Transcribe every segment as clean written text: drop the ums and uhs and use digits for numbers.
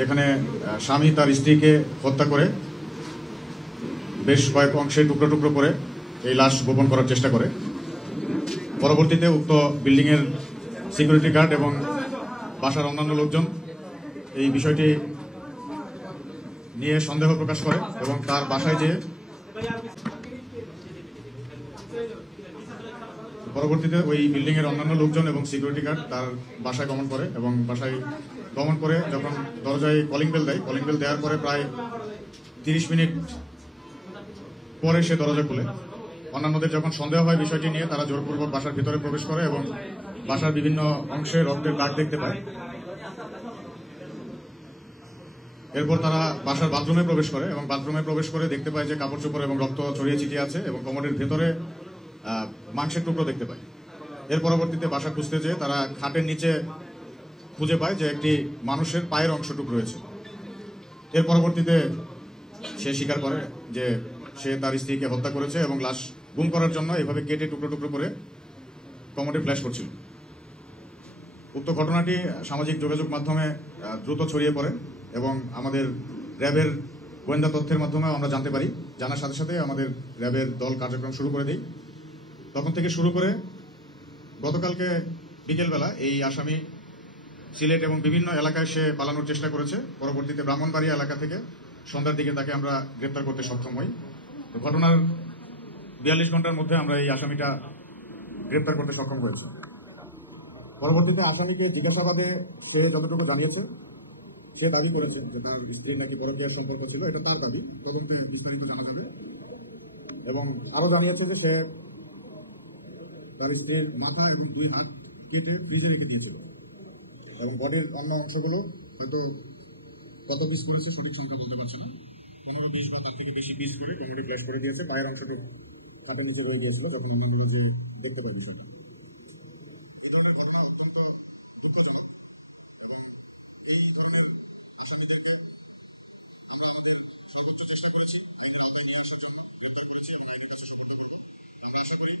যেখানে স্বামী তার স্ত্রীকে হত্যা করে বেশ কয়েক অংশে টুকরো টুকরো করে এই লাশ গোপন করার চেষ্টা করে। পরবর্তীতে উক্ত বিল্ডিংয়ের সিকিউরিটি গার্ড এবং বাসার অন্যান্য লোকজন এই বিষয়টি নিয়ে সন্দেহ প্রকাশ করে এবং তার বাসায় যেয়ে পরবর্তীতে ওই বিল্ডিংয়ের অন্যান্য লোকজন এবং সিকিউরিটি গার্ড তার বাসায় গমন করে এবং বাসায় গমন করে যখন দরজায় কলিং বেল দেয়, কলিং বেল দেওয়ার পরে প্রায় 30 মিনিট পরে সে দরজা খুলে। অন্যান্যদের যখন সন্দেহ হয় বিষয়টি নিয়ে, তারা জোরপূর্বক বাসার ভিতরে প্রবেশ করে এবং বাসার বিভিন্ন অংশে রক্তের দাগ দেখতে পায়। এরপর তারা বাসার বাথরুমে প্রবেশ করে এবং বাথরুমে প্রবেশ করে দেখতে পায় যে কাপড় চোপড় এবং রক্ত ছড়িয়ে ছিটিয়ে আছে এবং কমোডের ভেতরে মাংসের টুকরো দেখতে পায়। এর পরবর্তীতে বাসা খুঁজতে যেয়ে তারা খাটের নিচে খুঁজে পায় যে একটি মানুষের পায়ের অংশটুকু রয়েছে। এর পরবর্তীতে সে স্বীকার করে যে সে তার স্ত্রীকে হত্যা করেছে এবং লাশ গুম করার জন্য এভাবে কেটে টুকরো টুকরো করে কমোডে ফ্ল্যাশ করছিল। উক্ত ঘটনাটি সামাজিক যোগাযোগ মাধ্যমে দ্রুত ছড়িয়ে পড়ে এবং আমাদের র্যাবের গোয়েন্দা তথ্যের মাধ্যমে আমরা জানতে পারি। জানার সাথে সাথে আমাদের র্যাবের দল কার্যক্রম শুরু করে দেয়। তখন থেকে শুরু করে গতকালকে বিকেলবেলা এই আসামি সিলেট এবং বিভিন্ন এলাকায় সে পালানোর চেষ্টা করেছে। পরবর্তীতে ব্রাহ্মণবাড়িয়া এলাকা থেকে সন্ধ্যার দিকে তাকে আমরা গ্রেপ্তার করতে সক্ষম হই। তো ঘটনার 42 ঘন্টার মধ্যে আমরা এই আসামিটা গ্রেপ্তার করতে সক্ষম হয়েছি। পরবর্তীতে আসামিকে জিজ্ঞাসাবাদে সে যতটুকু জানিয়েছে, সে দাবি করেছে যে তার স্ত্রীর নাকি পরকীয়ার সম্পর্ক ছিল। এটা তার দাবি, তদন্তে বিস্তারিত জানা যাবে। এবং আরো জানিয়েছে যে সে তার স্ত্রীর মাথা এবং 2 হাত কেটে ফ্রিজে রেখে দিয়েছিল এবং বডির অন্য অংশগুলো হয়তো কত পিস করেছে সঠিক সংখ্যা বলতে পারছে না, 15-20 বা তার থেকে বেশি পিস করে কমোডি ফ্ল্যাশ করে দিয়েছে। পায়ের অংশটি খাটের নিচে হয়ে গিয়েছিল যখন অন্যান্য যে দেখতে পেয়েছিল। এই ধরনের ঘটনা অত্যন্ত দুঃখজনক এবং এই ধরনের আসামিদেরকে আমরা আমাদের সর্বোচ্চ চেষ্টা করেছি আইনের আওতায় নিয়ে আসার জন্য, গ্রেপ্তার করেছি এবং আইনের কাছে সুপর্দ করব। আমরা আশা করি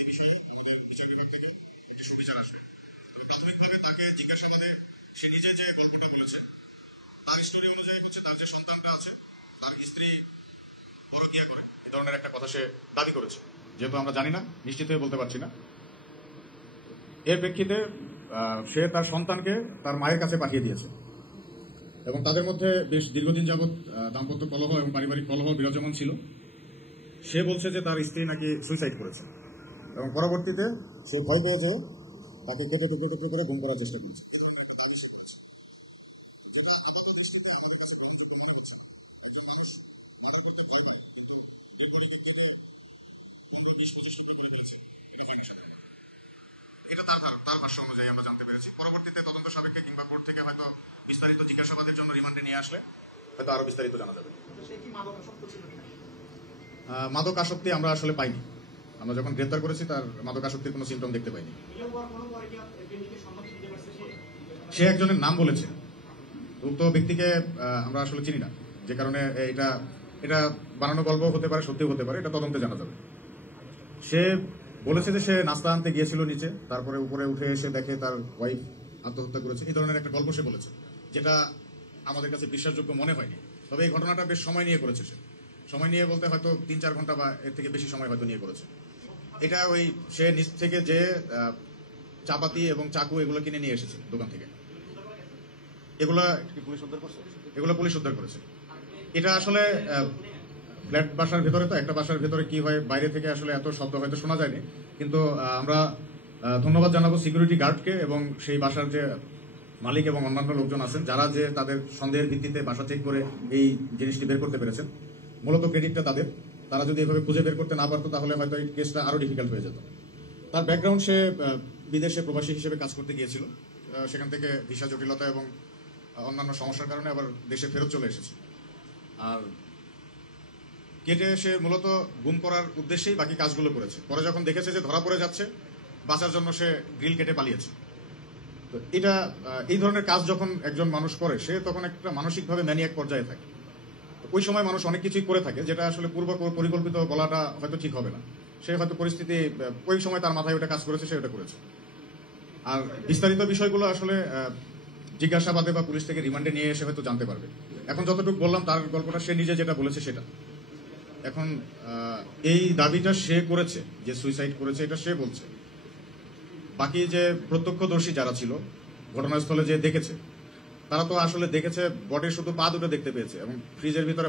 এই বিষয়ে আমাদের বিচার বিভাগ থেকে একটি সুবিচার আসবে। তবে প্রাথমিকভাবে তাকে জিজ্ঞাসাবাদে সে নিজে যে গল্পটা বলেছে, তার স্টোরি অনুযায়ী হচ্ছে তার যে সন্তানটা আছে তার স্ত্রী পরকীয়া করে, এই ধরনের একটা কথা সে দাবি করেছে। যেহেতু আমরা জানি না, নিশ্চিত হয়ে বলতে পারছি না, এর প্রেক্ষিতে সে তার সন্তানকে তার মায়ের কাছে পাঠিয়ে দিয়েছে এবং তাদের মধ্যে বেশ দীর্ঘদিন যাবৎ দাম্পত্য কলহ এবং পারিবারিক কলহ বিরাজমান ছিল। সে বলছে যে তার স্ত্রী নাকি সুইসাইড করেছে এবং পরবর্তীতে সে ভয় পেয়েছে, তাকে কেটে টুকরো টুকরো করে গুম করার চেষ্টা করেছে। এই ধরনের একটা দাবি সে করেছে, যেটা আপাত দৃষ্টিতে আমাদের কাছে গ্রহণযোগ্য মনে হচ্ছে না। একজন মানুষ মার্ডার করতে ভয় পায়, কিন্তু ডেড বডিকে কেটে 15-20-25 টুকরো করে ফেলেছে, এটা হয় না সাধারণত। এটা তার ভাষ্য অনুযায়ী আমরা জানতে পেরেছি। পরবর্তীতে তদন্ত সাপেক্ষে কিংবা কোর্ট থেকে হয়তো বিস্তারিত জিজ্ঞাসাবাদের জন্য রিমান্ডে নিয়ে আসলে হয়তো আরো বিস্তারিত জানা যাবে। মাদক আসক্তি আমরা আসলে পাইনি। আমরা যখন গ্রেপ্তার করেছি তার মাদক আসক্তির কোনো সিমটম দেখতে পাইনি। সে একজনের নাম বলেছে, উক্ত ব্যক্তিকে আমরা আসলে চিনি না, যে কারণে এটা বানানো গল্প হতে পারে, সত্যি হতে পারে, এটা তদন্তে জানা যাবে। সে বলেছে যে সে নাস্তা আনতে গিয়েছিল নিচে, তারপরে উপরে উঠে এসে দেখে তার ওয়াইফ আত্মহত্যা করেছে। এই ধরনের একটা গল্প সে বলেছে, যেটা আমাদের কাছে বিশ্বাসযোগ্য মনে হয়নি। তবে এই ঘটনাটা বেশ সময় নিয়ে করেছে। সে সময় নিয়ে বলতে হয়তো 3-4 ঘন্টা বা এর থেকে বেশি সময় হয়তো নিয়ে করেছে। এটা সে নিচ থেকে যে চাপাতি এবং চাকু এগুলো কিনে নিয়ে এসেছে দোকান থেকে। এগুলো পুলিশ উদ্ধার করেছে। এটা আসলে ফ্ল্যাট বাসার ভেতরে, তো একটা বাসার ভেতরে কি হয়, বাইরে থেকে আসলে এত শব্দ হয়তো শোনা যায়নি। কিন্তু আমরা ধন্যবাদ জানাবো সিকিউরিটি গার্ডকে এবং সেই বাসার যে মালিক এবং অন্যান্য লোকজন আছেন, যারা যে তাদের সন্দেহের ভিত্তিতে বাসা চেক করে এই জিনিসটি বের করতে পেরেছেন। মূলত ক্রেডিটটা তাদের। তারা যদি এভাবে খুঁজে বের করতে না পারতো তাহলে হয়তো এই কেসটা আরো ডিফিকাল্ট হয়ে যেত। তার ব্যাকগ্রাউন্ড, সে বিদেশে প্রবাসী হিসেবে কাজ করতে গিয়েছিল, সেখান থেকে ভিসা জটিলতা এবং অন্যান্য সমস্যার কারণে আবার দেশে ফেরত চলে এসেছে। আর কেটে সে মূলত গুম করার উদ্দেশ্যেই বাকি কাজগুলো করেছে। পরে যখন দেখেছে যে ধরা পড়ে যাচ্ছে, বাঁচার জন্য সে গ্রিল কেটে পালিয়েছে। তো এই ধরনের কাজ যখন একজন মানুষ করে, সে তখন একটা মানসিকভাবে ম্যানিয়াক পর্যায়ে থাকে। ওই সময় মানুষ অনেক কিছুই করে থাকে, যেটা আসলে পূর্ব পরিকল্পিত বলাটা হয়তো ঠিক হবে না। সে হয়তো পরিস্থিতি ওই সময় তার মাথায় ওটা কাজ করেছে, সে ওটা করেছে। আর বিস্তারিত বিষয়গুলো আসলে জিজ্ঞাসাবাদে বা পুলিশ থেকে রিমান্ডে নিয়ে এসে হয়তো জানতে পারবে। এখন যতটুকু বললাম তার গল্পটা সে নিজে যেটা বলেছে সেটা। এখন এই দাবিটা সে করেছে, যে সুইসাইড করেছে এটা সে বলছে। বাকি যে প্রত্যক্ষদর্শী যারা ছিল, ঘটনাস্থলে যে দেখেছে, তারা তো আসলে দেখেছে বডির শুধু পা দুটো দেখতে পেয়েছে এবং ফ্রিজের ভিতরে